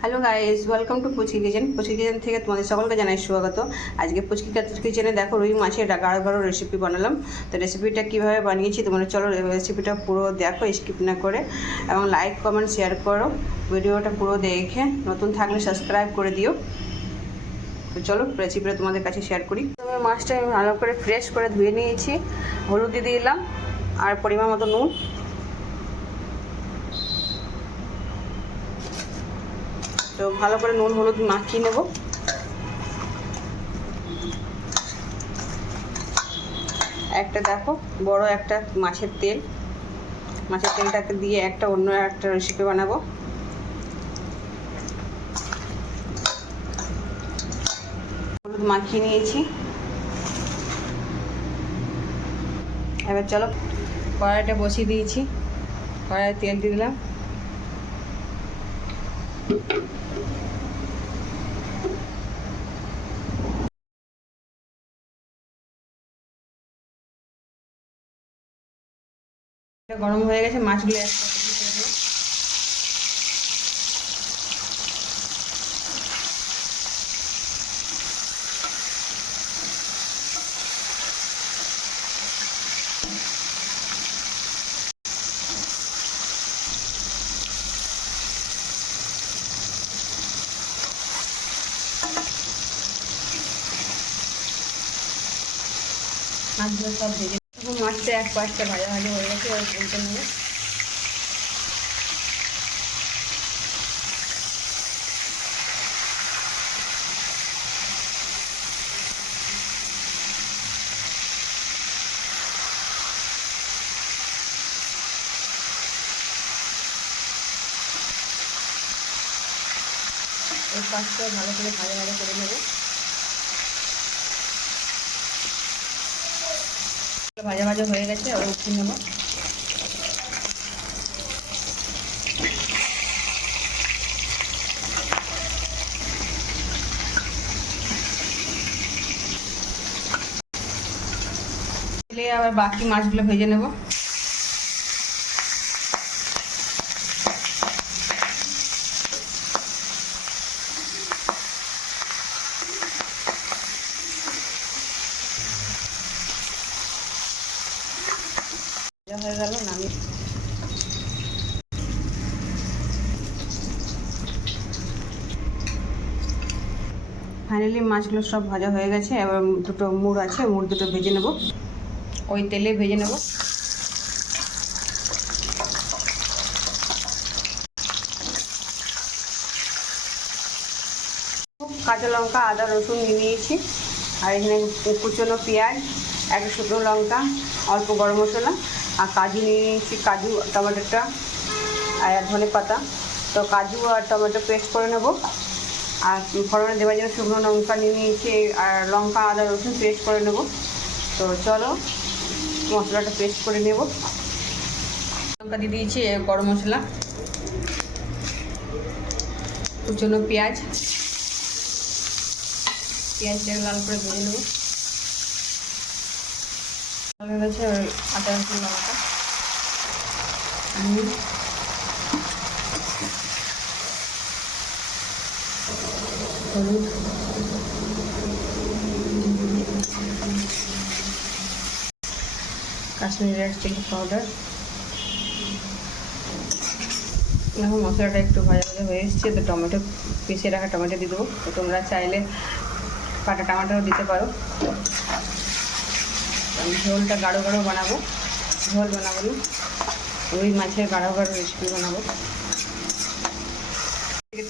Hello guys, welcome to Puchki kitchen. Puchki kitchen থেকে তোমাদের সকলকে জানাই স্বাগত। আজকে পুচকি কিচেনে দেখো রুই মাছের গাঢ় গাঢ় রেসিপি বানালাম। তো রেসিপিটা কীভাবে বানিয়েছি তোমরা চলো রেসিপিটা পুরো দেখো, স্কিপ না করে, এবং লাইক কমেন্ট শেয়ার করো। ভিডিওটা পুরো দেখে নতুন থাকলে সাবস্ক্রাইব করে দিও। তো চলো রেসিপিটা তোমাদের কাছে শেয়ার করি। তবে মাছটা আমি ভালো করে ফ্রেশ করে ধুয়ে নিয়েছি, হলুদ দিয়ে দিলাম আর পরিমাণ মতো নুন। তো ভালো করে নুন হলুদ মাখিয়ে নেব। একটা দেখো বড় একটা মাছের তেলটাকে দিয়ে অন্য একটা রেসিপি বানাবো। হলুদ মাখিয়ে নিয়েছি। এবার চলো কড়াইটা বসিয়ে দিয়েছি, কড়াইয়ে তেল দিয়ে দিলাম। গরম হয়ে গেছে, মাছগুলো এক সাথে দিয়ে দেবো। মাছগুলো সব ভেজে মাছটা এক পাশটা ভাজা ভাজা হয়ে গেছে, এবার উল্টে নেবো। এই পাশটা ভালো করে ভাজা ভাজা করে নেবো। ভাজা ভাজা হয়ে গেছে, আবার উঠিয়ে নেবো। আবার বাকি মাছগুলো ভেজে নেব। হয়ে গেল, নামিয়ে ফাইনালি মাছগুলো সব ভাজা হয়ে গেছে। এবার দুটো মুড় আছে, মুড় দুটো ভেজে নেব, ওই তেলে ভেজে নেব। কাঁচা লঙ্কা আদা রসুন নিয়ে নিয়েছি, আর এখানে কুচনো পেঁয়াজ, একটা শুকনো লঙ্কা, অল্প গরম মশলা, আর কাজু নিয়ে নিয়েছি, কাজু টমেটোটা আর ধনে পাতা। তো কাজু আর টমেটো পেস্ট করে নেব। আর ফোড়নে দেওয়ার জন্য শুকনো লঙ্কা নিয়ে নিয়েছি, আর লঙ্কা আদা রসুন পেস্ট করে নেব। তো চলো মশলাটা পেস্ট করে নেব। লঙ্কা দিয়ে দিয়েছি, গরম মশলা, কুচনো পেঁয়াজটা লাল করে ভেজে নেব। ভালো হয়ে গেছে, আদা রসুন লঙ্কা, হলুদ, কাশ্মীরি রেড চিলি পাউডার। এখন মশলাটা একটু ভাজা ভাজা হয়ে এসছে, তো টমেটো, পিষে রাখা টমেটো দিয়ে দেবো। তো তোমরা চাইলে কাটা টমেটোও দিতে পারো। ঝোলটা গাঢ় গাঢ় বানাবো, ঝোল বানাবো না, রুই মাছের গাঢ় গাঢ় রেসিপি বানাবো।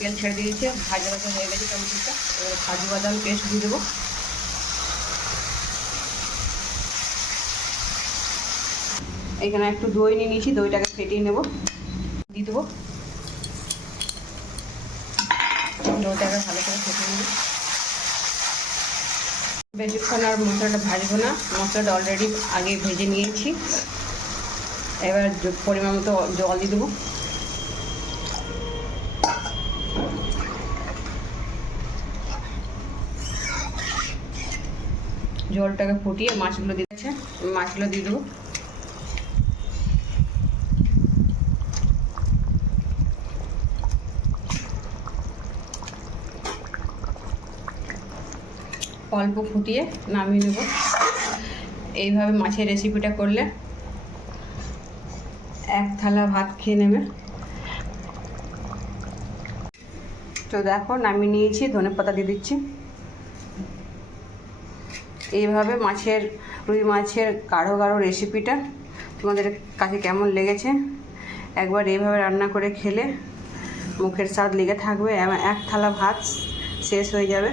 তেল ছেড়ে দিয়েছে, ভাজা ভাজা হয়ে গেছে টমেটোটা। এবার কাজু বাদাম পেস্ট দিয়ে দেবো। এখানে একটু দই নিয়ে নিয়েছি, দইটাকে ফেটিয়ে নেব, দিয়ে দেবো। দইটাকে ভালো করে ফেটিয়ে নেব। বেশিক্ষণ আর মশলাটা ভাজবো না, মশলাটা অলরেডি আগে ভেজে নিয়েছি। এবার পরিমাণ মতো জল দিয়ে দেবো। জলটাকে ফুটিয়ে মাছগুলো দিয়েছে, মাছগুলো দিয়ে দেবো। অল্প ফুটিয়ে নামিয়ে নেব। এইভাবে মাছের রেসিপিটা করলে এক থালা ভাত খেয়ে নেবে। তো দেখো নামিয়ে নিয়েছি, ধনেপাতা দিয়ে দিচ্ছি। এইভাবে রুই মাছের গাঢ় গাঢ় রেসিপিটা তোমাদের কাছে কেমন লেগেছে একবার এইভাবে রান্না করে খেলে মুখের স্বাদ লেগে থাকবে, এক থালা ভাত শেষ হয়ে যাবে।